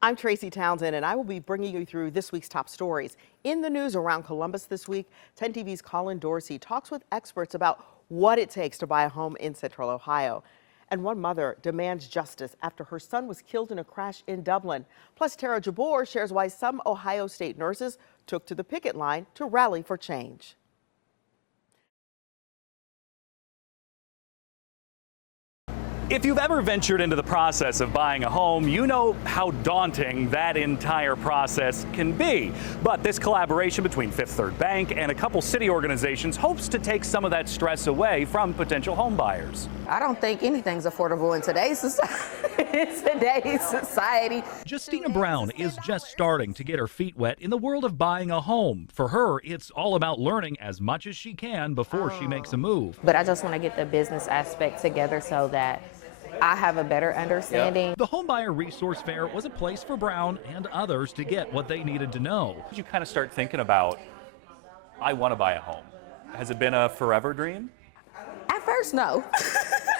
I'm Tracy Townsend, and I will be bringing you through this week's top stories. In the news around Columbus this week, 10 TV's Colin Dorsey talks with experts about what it takes to buy a home in Central Ohio. And one mother demands justice after her son was killed in a crash in Dublin. Plus, Tara Jabor shares why some Ohio State nurses took to the picket line to rally for change. If you've ever ventured into the process of buying a home, you know how daunting that entire process can be. But this collaboration between Fifth Third Bank and a couple city organizations hopes to take some of that stress away from potential home buyers. I don't think anything's affordable in today's society. Justina Brown is just starting to get her feet wet in the world of buying a home. For her, it's all about learning as much as she can before she makes a move. But I just want to get the business aspect together so that I have a better understanding. The Homebuyer Resource Fair was a place for Brown and others to get what they needed to know. You kind of start thinking about, I want to buy a home. Has it been a forever dream? At first, no.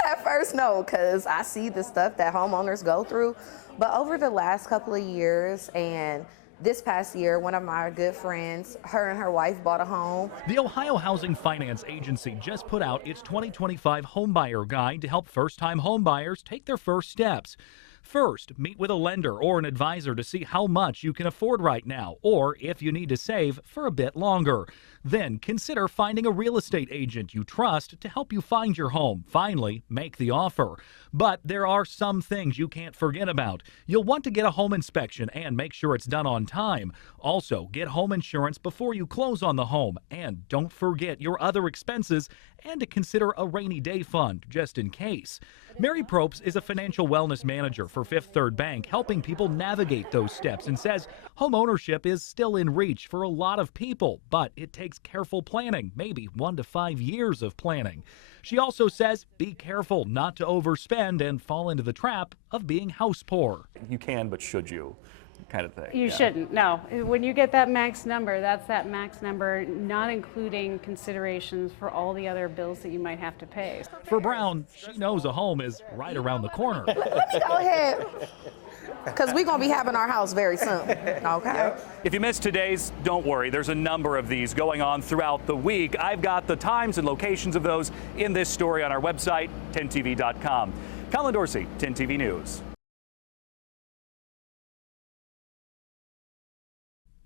At first, no, because I see the stuff that homeowners go through. But over the last couple of years and this past year, one of my good friends, her and her wife bought a home. The Ohio Housing Finance Agency just put out its 2025 Homebuyer Guide to help first-time homebuyers take their first steps. First, meet with a lender or an advisor to see how much you can afford right now, or if you need to save for a bit longer. Then consider finding a real estate agent you trust to help you find your home. Finally, make the offer. But there are some things you can't forget about. You'll want to get a home inspection and make sure it's done on time. Also, get home insurance before you close on the home. And don't forget your other expenses and to consider a rainy day fund just in case. Mary Propes is a financial wellness manager for Fifth Third Bank, helping people navigate those steps, and says home ownership is still in reach for a lot of people, but it takes careful planning, maybe 1 to 5 years of planning. She also says be careful not to overspend and fall into the trap of being house poor. You can, but should you? Kind of thing. You shouldn't, no. When you get that max number, that's that max number, not including considerations for all the other bills that you might have to pay. For Brown, she knows a home is right around the corner. Let me go ahead, because we're going to be having our house very soon, okay? If you missed today's, don't worry. There's a number of these going on throughout the week. I've got the times and locations of those in this story on our website, 10tv.com. Colin Dorsey, 10 TV News.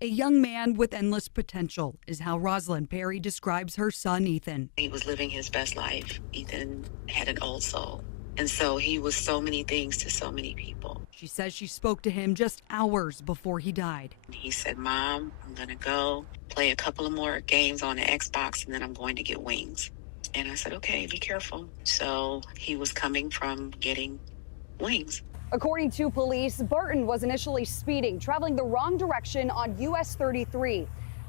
A young man with endless potential is how Rosalind Perry describes her son, Ethan. He was living his best life. Ethan had an old soul. And so he was so many things to so many people. She says she spoke to him just hours before he died. He said, "Mom, I'm going to go play a couple of more games on the Xbox and then I'm going to get wings." And I said, "Okay, be careful." So he was coming from getting wings. According to police, Burton was initially speeding, traveling the wrong direction on US 33.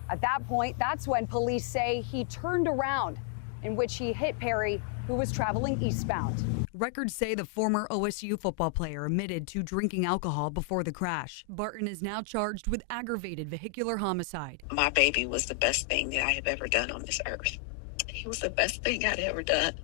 At that point, that's when police say he turned around, in which he hit Perry, who was traveling eastbound. Records say the former OSU football player admitted to drinking alcohol before the crash. Burton is now charged with aggravated vehicular homicide. My baby was the best thing that I have ever done on this earth. He was the best thing I'd ever done.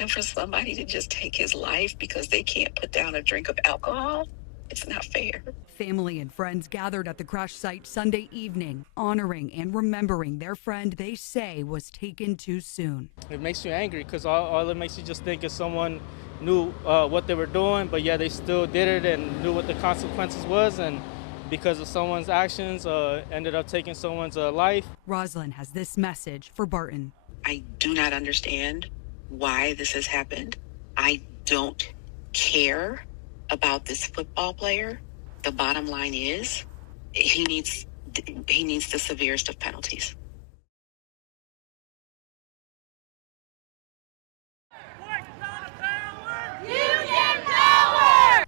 And for somebody to just take his life because they can't put down a drink of alcohol, it's not fair. Family and friends gathered at the crash site Sunday evening, honoring and remembering their friend they say was taken too soon. It makes you angry because all it makes you just think is someone knew what they were doing, but yeah, they still did it and knew what the consequences was, and because of someone's actions, ended up taking someone's life. Rosalind has this message for Burton. I do not understand why this has happened. I don't care about this football player. The bottom line is he needs the severest of penalties.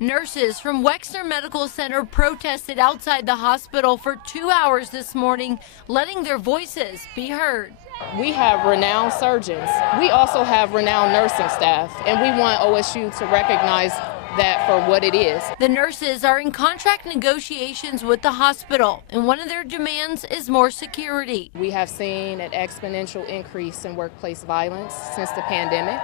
Nurses from Wexner Medical Center protested outside the hospital for 2 hours this morning, letting their voices be heard. We have renowned surgeons. We also have renowned nursing staff, and we want OSU to recognize that for what it is. The nurses are in contract negotiations with the hospital, and one of their demands is more security. We have seen an exponential increase in workplace violence since the pandemic.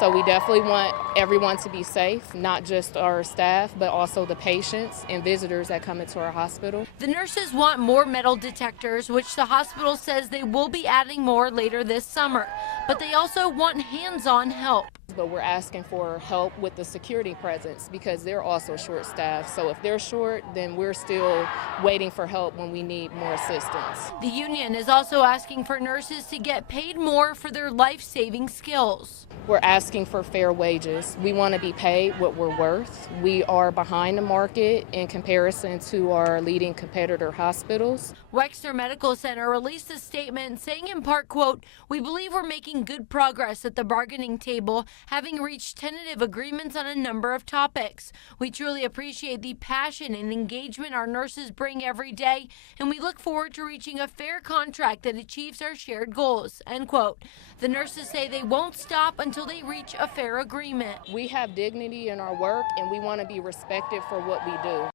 So we definitely want everyone to be safe, not just our staff, but also the patients and visitors that come into our hospital. The nurses want more metal detectors, which the hospital says they will be adding more later this summer. But they also want hands-on help. But we're asking for help with the security presence because they're also short-staffed. So if they're short, then we're still waiting for help when we need more assistance. The union is also asking for nurses to get paid more for their life-saving skills. We're asking for fair wages. We want to be paid what we're worth. We are behind the market in comparison to our leading competitor hospitals. Wexner Medical Center released a statement saying in part, quote, "We believe we're making good progress at the bargaining table, having reached tentative agreements on a number of topics. We truly appreciate the passion and engagement our nurses bring every day, and we look forward to reaching a fair contract that achieves our shared goals," end quote. The nurses say they won't stop until they reach a fair agreement. We have dignity in our work, and we want to be respected for what we do.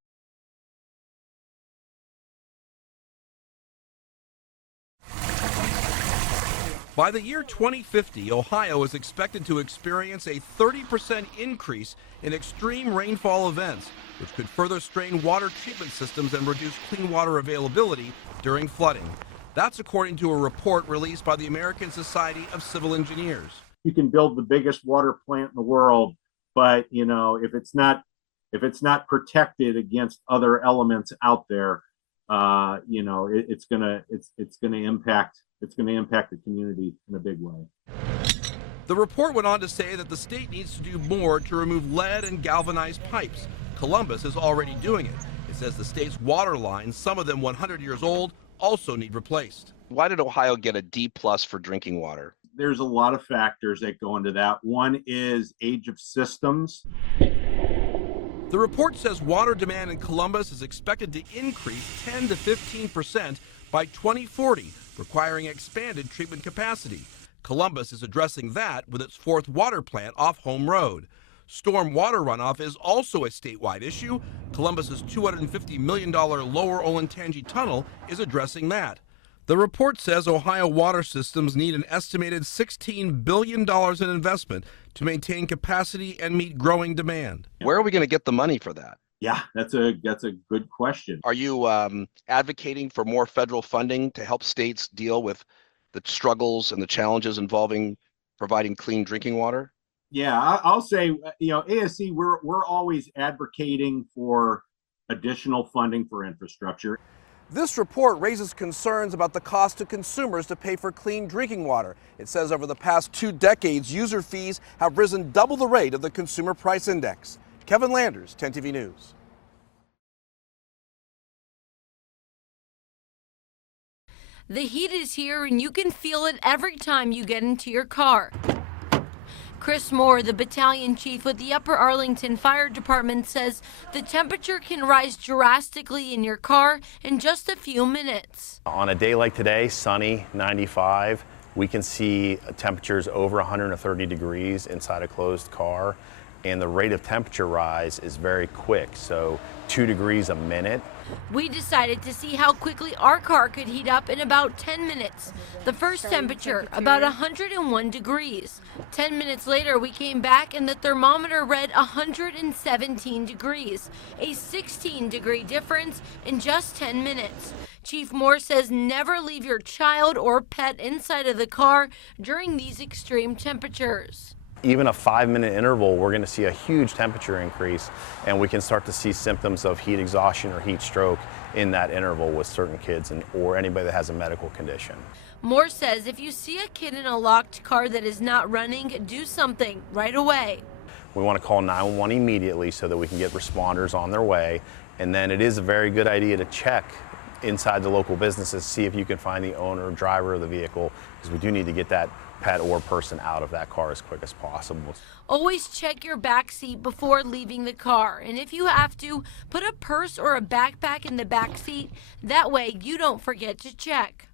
By the year 2050, Ohio is expected to experience a 30% increase in extreme rainfall events, which could further strain water treatment systems and reduce clean water availability during flooding. That's according to a report released by the American Society of Civil Engineers. You can build the biggest water plant in the world, but if it's not protected against other elements out there, it's gonna impact the community in a big way. The report went on to say that the state needs to do more to remove lead and galvanized pipes. Columbus is already doing it. It says the state's water lines, some of them 100 years old, also need replaced. Why did Ohio get a D+ for drinking water? There's a lot of factors that go into that. One is age of systems. The report says water demand in Columbus is expected to increase 10 to 15% by 2040, requiring expanded treatment capacity. Columbus is addressing that with its fourth water plant off Home Road. Storm water runoff is also a statewide issue. Columbus's $250 million Lower Olentangy Tunnel is addressing that. The report says Ohio water systems need an estimated $16 billion in investment to maintain capacity and meet growing demand. Where are we going to get the money for that? Yeah, that's a good question. Are you advocating for more federal funding to help states deal with the struggles and the challenges involving providing clean drinking water? Yeah, I'll say, ASC, we're always advocating for additional funding for infrastructure. This report raises concerns about the cost to consumers to pay for clean drinking water. It says over the past 2 decades, user fees have risen double the rate of the Consumer Price Index. Kevin Landers, 10 TV News. The heat is here and you can feel it every time you get into your car. Chris Moore, the battalion chief with the Upper Arlington Fire Department, says the temperature can rise drastically in your car in just a few minutes. On a day like today, sunny, 95, we can see temperatures over 130 degrees inside a closed car, and the rate of temperature rise is very quick, so 2 degrees a minute. We decided to see how quickly our car could heat up in about 10 minutes. The first temperature, about 101 degrees. 10 minutes later, we came back and the thermometer read 117 degrees, a 16-degree difference in just 10 minutes. Chief Moore says never leave your child or pet inside of the car during these extreme temperatures. Even a 5-minute interval, we're going to see a huge temperature increase, and we can start to see symptoms of heat exhaustion or heat stroke in that interval with certain kids or anybody that has a medical condition. Moore says if you see a kid in a locked car that is not running, do something right away. We want to call 911 immediately so that we can get responders on their way, and then it is a very good idea to check inside the local businesses, see if you can find the owner or driver of the vehicle, because we do need to get that pet or person out of that car as quick as possible. Always check your back seat before leaving the car, and if you have to, put a purse or a backpack in the back seat. That way you don't forget to check.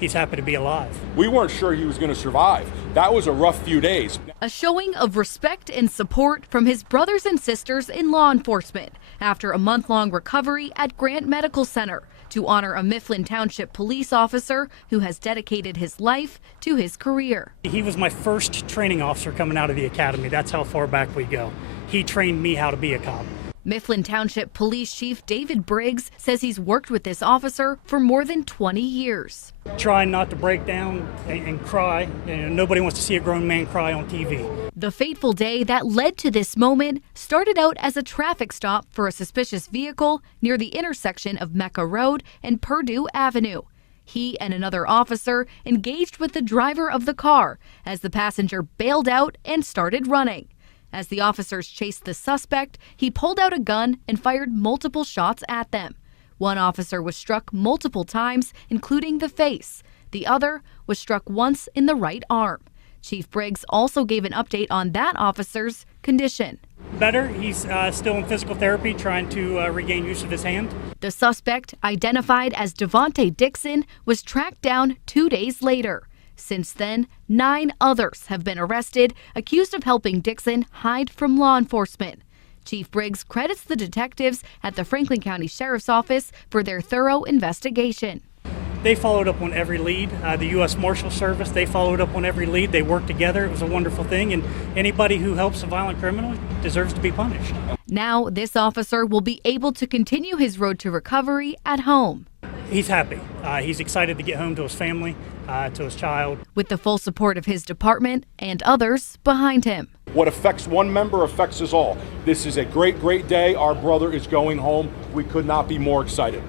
He's happy to be alive. We weren't sure he was going to survive. That was a rough few days. A showing of respect and support from his brothers and sisters in law enforcement after a month-long recovery at Grant Medical Center to honor a Mifflin Township police officer who has dedicated his life to his career. He was my first training officer coming out of the academy. That's how far back we go. He trained me how to be a cop. Mifflin Township Police Chief David Briggs says he's worked with this officer for more than 20 years. Trying not to break down and cry. Nobody wants to see a grown man cry on TV. The fateful day that led to this moment started out as a traffic stop for a suspicious vehicle near the intersection of Mecca Road and Purdue Avenue. He and another officer engaged with the driver of the car as the passenger bailed out and started running. As the officers chased the suspect, he pulled out a gun and fired multiple shots at them. One officer was struck multiple times, including the face. The other was struck once in the right arm. Chief Briggs also gave an update on that officer's condition. Better. He's still in physical therapy, trying to regain use of his hand. The suspect, identified as Devontae Dixon, was tracked down 2 days later. Since then, 9 others have been arrested, accused of helping Dixon hide from law enforcement. Chief Briggs credits the detectives at the Franklin County Sheriff's Office for their thorough investigation. They followed up on every lead. The U.S. Marshal Service, they followed up on every lead. They worked together. It was a wonderful thing, and anybody who helps a violent criminal deserves to be punished. Now, this officer will be able to continue his road to recovery at home. He's happy. He's excited to get home to his family, to his child. With the full support of his department and others behind him. What affects one member affects us all. This is a great, great day. Our brother is going home. We could not be more excited.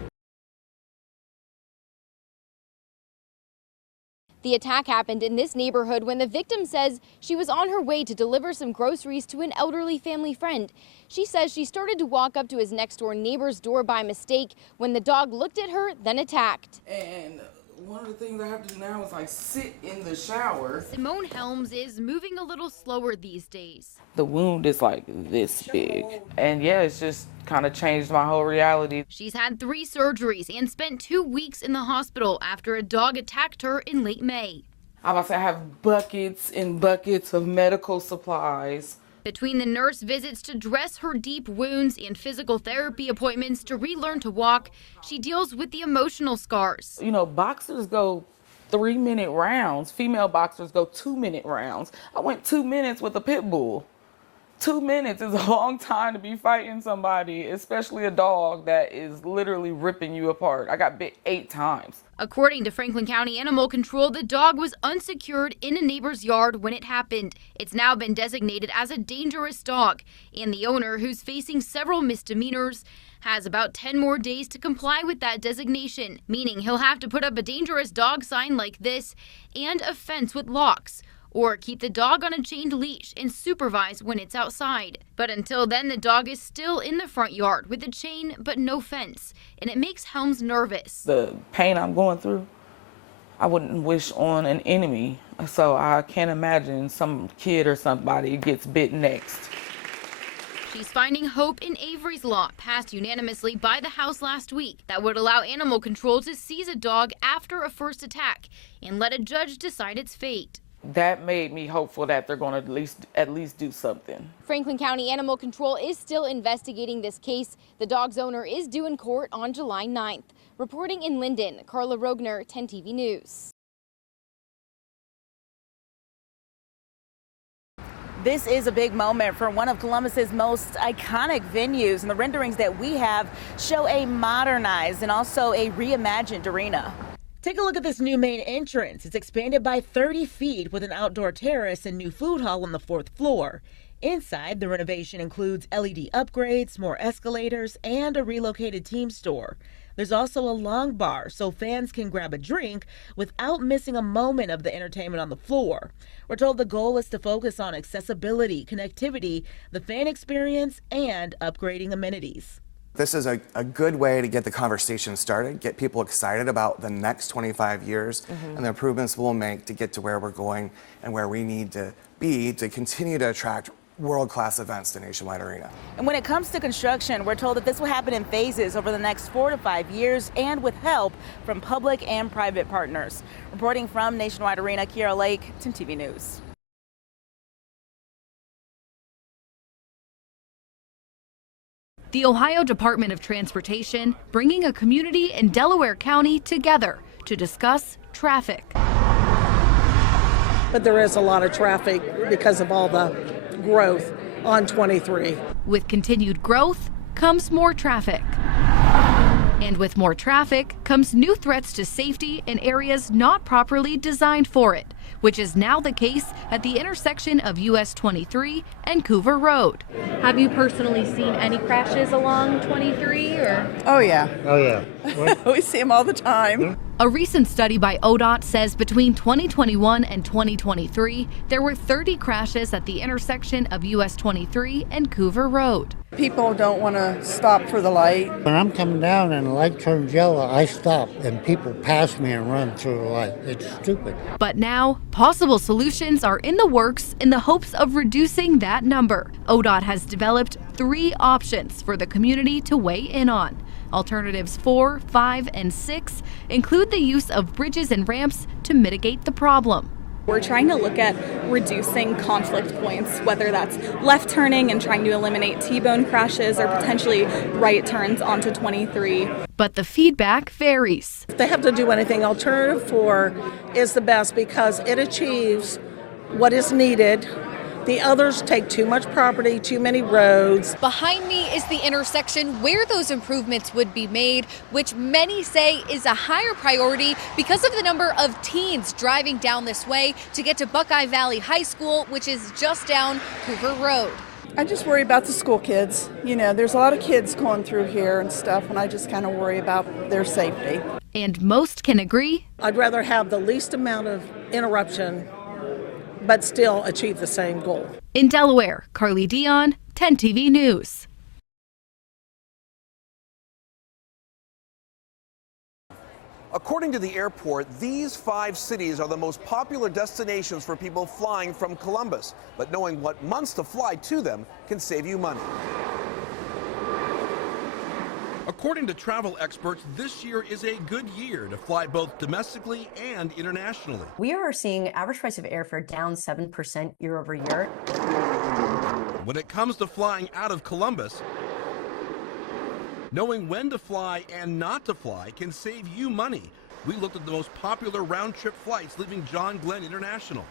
The attack happened in this neighborhood when the victim says she was on her way to deliver some groceries to an elderly family friend. She says she started to walk up to his next door neighbor's door by mistake when the dog looked at her, then attacked. And one of the things I have to do now is like sit in the shower. Simone Helms is moving a little slower these days. The wound is like this big. And yeah, it's just kind of changed my whole reality. She's had 3 surgeries and spent 2 weeks in the hospital after a dog attacked her in late May. I'm about to say I have buckets and buckets of medical supplies. Between the nurse visits to dress her deep wounds and physical therapy appointments to relearn to walk, she deals with the emotional scars. You know, boxers go 3-minute rounds. Female boxers go 2-minute rounds. I went 2 minutes with a pit bull. 2 minutes is a long time to be fighting somebody, especially a dog that is literally ripping you apart. I got bit 8 times. According to Franklin County Animal Control, the dog was unsecured in a neighbor's yard when it happened. It's now been designated as a dangerous dog, and the owner, who's facing several misdemeanors, has about 10 more days to comply with that designation, meaning he'll have to put up a dangerous dog sign like this and a fence with locks, or keep the dog on a chained leash and supervise when it's outside. But until then, the dog is still in the front yard with a chain but no fence, and it makes Helms nervous. The pain I'm going through, I wouldn't wish on an enemy, so I can't imagine some kid or somebody gets bit next. She's finding hope in Avery's law, passed unanimously by the House last week, that would allow animal control to seize a dog after a first attack and let a judge decide its fate. That made me hopeful that they're going to at least do something. Franklin County Animal Control is still investigating this case. The dog's owner is due in court on July 9th. Reporting in Linden, Carla Rogner, 10 TV News. This is a big moment for one of Columbus's most iconic venues, and the renderings that we have show a modernized and also a reimagined arena. Take a look at this new main entrance. It's expanded by 30 feet with an outdoor terrace and new food hall on the 4th floor. Inside, the renovation includes LED upgrades, more escalators, and a relocated team store. There's also a long bar so fans can grab a drink without missing a moment of the entertainment on the floor. We're told the goal is to focus on accessibility, connectivity, the fan experience, and upgrading amenities. This is a good way to get the conversation started, get people excited about the next 25 years and the improvements we'll make to get to where we're going and where we need to be to continue to attract world-class events to Nationwide Arena. And when it comes to construction, we're told that this will happen in phases over the next 4 to 5 years and with help from public and private partners. Reporting from Nationwide Arena, Kiara Lake, 10 TV News. The Ohio Department of Transportation bringing a community in Delaware County together to discuss traffic. But there is a lot of traffic because of all the growth on 23. With continued growth comes more traffic. And with more traffic comes new threats to safety in areas not properly designed for it, which is now the case at the intersection of US 23 and Cougar Road. Have you personally seen any crashes along 23 or? Oh yeah. Oh yeah. We see them all the time. A recent study by ODOT says between 2021 and 2023, there were 30 crashes at the intersection of US 23 and Cougar Road. People don't want to stop for the light. When I'm coming down and the light turns yellow, I stop and people pass me and run through the light. It's stupid. But now, possible solutions are in the works in the hopes of reducing that number. ODOT has developed 3 options for the community to weigh in on. Alternatives 4, 5, and 6 include the use of bridges and ramps to mitigate the problem. We're trying to look at reducing conflict points, whether that's left turning and trying to eliminate T-bone crashes or potentially right turns onto 23. But the feedback varies. If they have to do anything, alternative 4 is the best because it achieves what is needed. The others take too much property, too many roads. Behind me is the intersection where those improvements would be made, which many say is a higher priority because of the number of teens driving down this way to get to Buckeye Valley High School, which is just down Cougar Road. I just worry about the school kids. You know, there's a lot of kids going through here and stuff, and I just kind of worry about their safety. And most can agree. I'd rather have the least amount of interruption but still achieve the same goal. In Delaware, Carly Dion, 10 TV News. According to the airport, these 5 cities are the most popular destinations for people flying from Columbus. But knowing what months to fly to them can save you money. According to travel experts, this year is a good year to fly both domestically and internationally. We are seeing average price of airfare down 7% year over year. When it comes to flying out of Columbus, knowing when to fly and not to fly can save you money. We looked at the most popular round-trip flights leaving John Glenn International.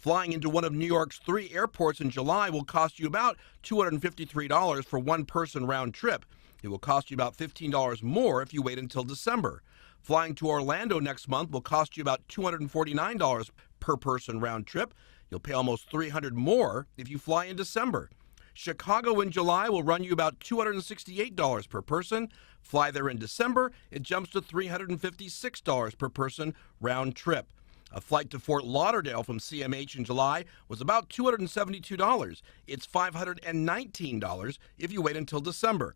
Flying into one of New York's 3 airports in July will cost you about $253 for one person round trip. It will cost you about $15 more if you wait until December. Flying to Orlando next month will cost you about $249 per person round trip. You'll pay almost $300 more if you fly in December. Chicago in July will run you about $268 per person. Fly there in December, it jumps to $356 per person round trip. A flight to Fort Lauderdale from CMH in July was about $272. It's $519 if you wait until December.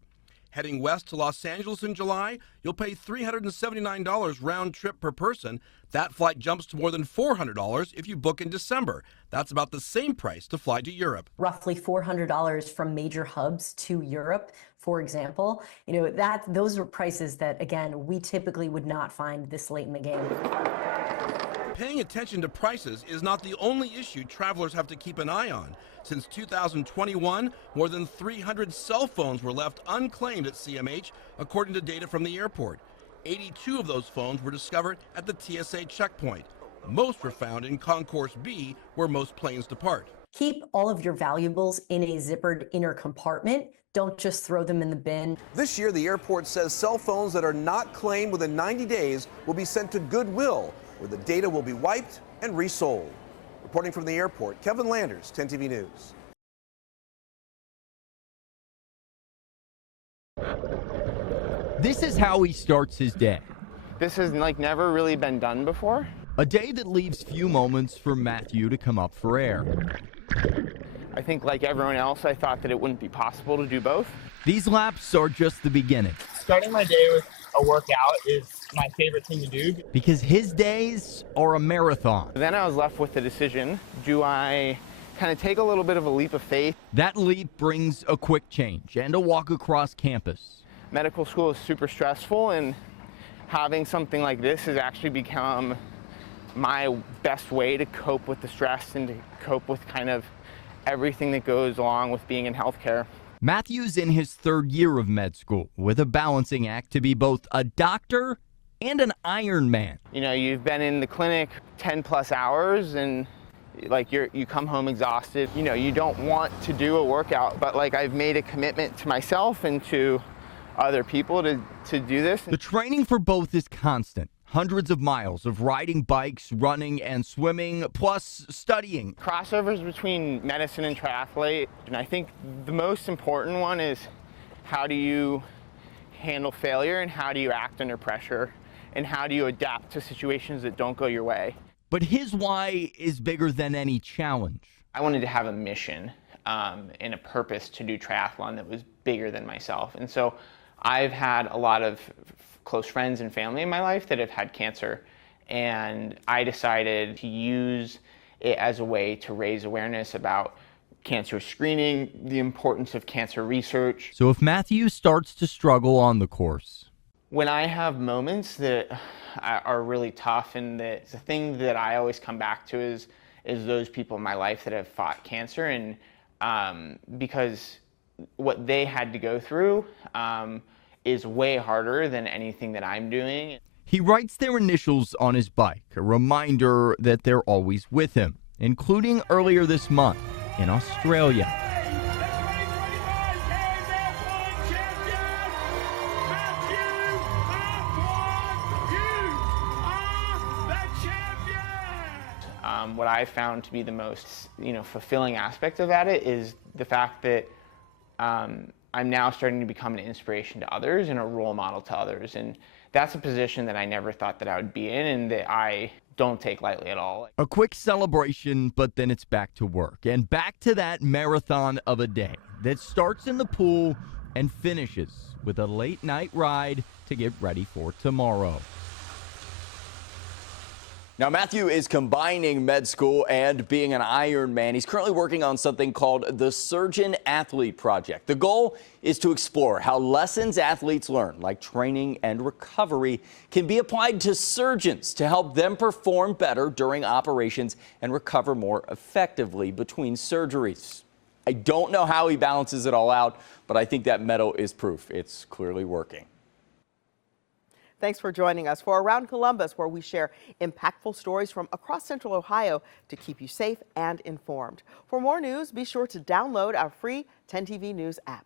Heading west to Los Angeles in July, you'll pay $379 round trip per person. That flight jumps to more than $400 if you book in December. That's about the same price to fly to Europe. Roughly $400 from major hubs to Europe, for example. You know, those are prices that, again, we typically would not find this late in the game. Paying attention to prices is not the only issue travelers have to keep an eye on. Since 2021, more than 300 cell phones were left unclaimed at CMH, according to data from the airport. 82 of those phones were discovered at the TSA checkpoint. Most were found in Concourse B, where most planes depart. Keep all of your valuables in a zippered inner compartment. Don't just throw them in the bin. This year, the airport says cell phones that are not claimed within 90 days will be sent to Goodwill, where the data will be wiped and resold. Reporting from the airport, Kevin Landers, 10 TV News. This is how he starts his day. This has never really been done before. A day that leaves few moments for Matthew to come up for air. I think like everyone else, I thought that it wouldn't be possible to do both. These laps are just the beginning. Starting my day with a workout is my favorite thing to do. Because his days are a marathon. Then I was left with the decision, do I kind of take a little bit of a leap of faith? That leap brings a quick change and a walk across campus. Medical school is super stressful, and having something like this has actually become my best way to cope with the stress and to cope with kind of everything that goes along with being in healthcare. Matthew's in his third year of med school with a balancing act to be both a doctor and an Ironman. You know, you've been in the clinic 10 plus hours and like you come home exhausted. You know, you don't want to do a workout, but like I've made a commitment to myself and to other people to do this. The training for both is constant. Hundreds of miles of riding bikes, running, and swimming, plus studying. Crossovers between medicine and triathlete, and I think the most important one is how do you handle failure and how do you act under pressure and how do you adapt to situations that don't go your way. But his why is bigger than any challenge. I wanted to have a mission and a purpose to do triathlon that was bigger than myself. And so I've had a lot of close friends and family in my life that have had cancer, and I decided to use it as a way to raise awareness about cancer screening, the importance of cancer research. So if Matthew starts to struggle on the course, when I have moments that are really tough, and the thing that I always come back to is those people in my life that have fought cancer, and because what they had to go through is way harder than anything that I'm doing. he writes their initials on his bike, a reminder that they're always with him, including earlier this month in Australia. What I found to be the most, fulfilling aspect of that is the fact that I'm now starting to become an inspiration to others and a role model to others. And that's a position that I never thought that I would be in and that I don't take lightly at all. A quick celebration, but then it's back to work and back to that marathon of a day that starts in the pool and finishes with a late night ride to get ready for tomorrow. Now, Matthew is combining med school and being an Ironman. He's currently working on something called the Surgeon Athlete Project. The goal is to explore how lessons athletes learn, like training and recovery, can be applied to surgeons to help them perform better during operations and recover more effectively between surgeries. I don't know how he balances it all out, but I think that medal is proof it's clearly working. Thanks for joining us for Around Columbus, where we share impactful stories from across Central Ohio to keep you safe and informed. For more news, be sure to download our free 10TV News app.